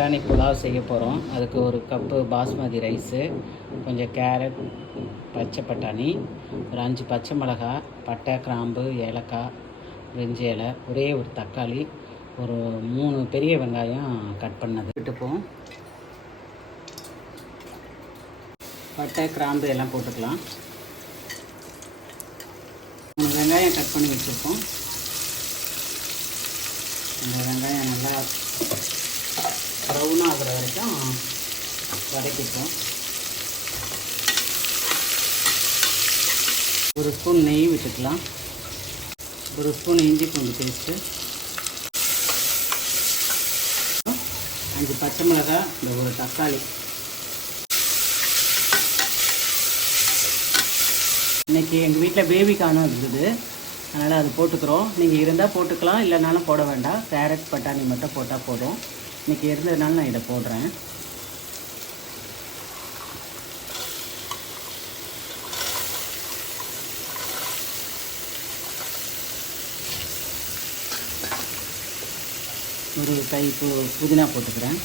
பட்டாணி புலாவ் செய்ய போகிறோம். அதுக்கு ஒரு கப்பு பாஸ்மதி ரைஸு, கொஞ்சம் கேரட், பச்சை பட்டாணி, ஒரு 5 பச்சை மிளகா, பட்டை, கிராம்பு, ஏலக்காய், வெஞ்ச இலை, ஒரே ஒரு தக்காளி, ஒரு 3 பெரிய வெங்காயம் கட் பண்ணது விட்டுப்போம். பட்டை, கிராம்பு எல்லாம் போட்டுக்கலாம். 3 வெங்காயம் கட் பண்ணி வச்சுருக்கோம். இந்த வெங்காயம் நல்லா ப்ரௌன் ஆகிற வரைக்கும் வதக்கிப்போம். ஒரு ஸ்பூன் நெய் விட்டுக்கலாம். ஒரு ஸ்பூன் இஞ்சி பூண்டு பேஸ்ட்டு, 5 பச்சை மிளகாய், இந்த ஒரு தக்காளி. இன்றைக்கி எங்கள் வீட்டில் பேபிகார்னும் இருக்குது, அதனால் அது போட்டுக்கிறோம். நீங்கள் இருந்தால் போட்டுக்கலாம், இல்லைனாலும் போட வேண்டாம். கேரட் பட்டாணி மட்டும் போட்டால் போதும். இன்றைக்கி இருந்ததுனால நான் இதை போடுறேன். ஒரு கை புதினா போட்டுக்கிறேன்.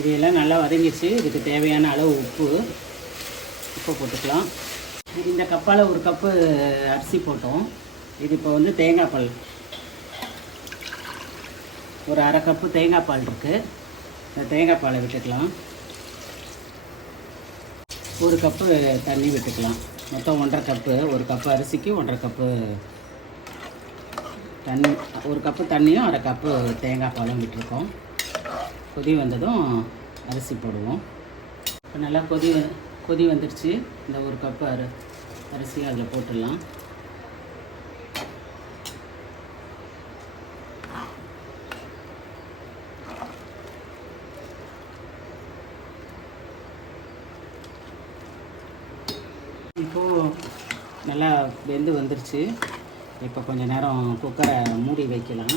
இதையெல்லாம் நல்லா வதங்கிச்சு. இதுக்கு தேவையான அளவு உப்பு போட்டுக்கலாம். இந்த கப்பால் ஒரு கப்பு அரிசி போட்டோம். இது இப்போ வந்து தேங்காய் பால், ஒரு அரை கப்பு தேங்காய் பால் இருக்குது. இந்த தேங்காய் பாலை விட்டுக்கலாம். ஒரு கப்பு தண்ணி விட்டுக்கலாம். மொத்தம் 1.5 கப்பு. ஒரு கப்பு அரிசிக்கு 1.5 கப்பு தண்ணி, ஒரு கப்பு தண்ணியும் அரை கப்பு தேங்காய் பாலும் விட்டுருக்கோம். கொதி வந்ததும் அரிசி போடுவோம். இப்போ நல்லா கொதி வந்துடுச்சு. இந்த ஒரு கப்பு அரிசி அதில் போட்டுடலாம். இப்போது நல்லா வெந்து வந்துடுச்சு. இப்போ கொஞ்சம் நேரம் குக்கரை மூடி வைக்கலாம்.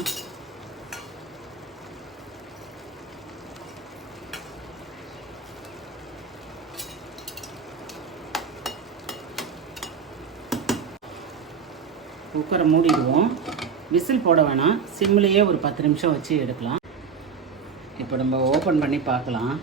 குக்கரை மூடிடுவோம். விசில் போட வேணாம், சிம்லேயே ஒரு 10 நிமிஷம் வச்சு எடுக்கலாம். இப்போ நம்ம ஓப்பன் பண்ணி பார்க்கலாம்.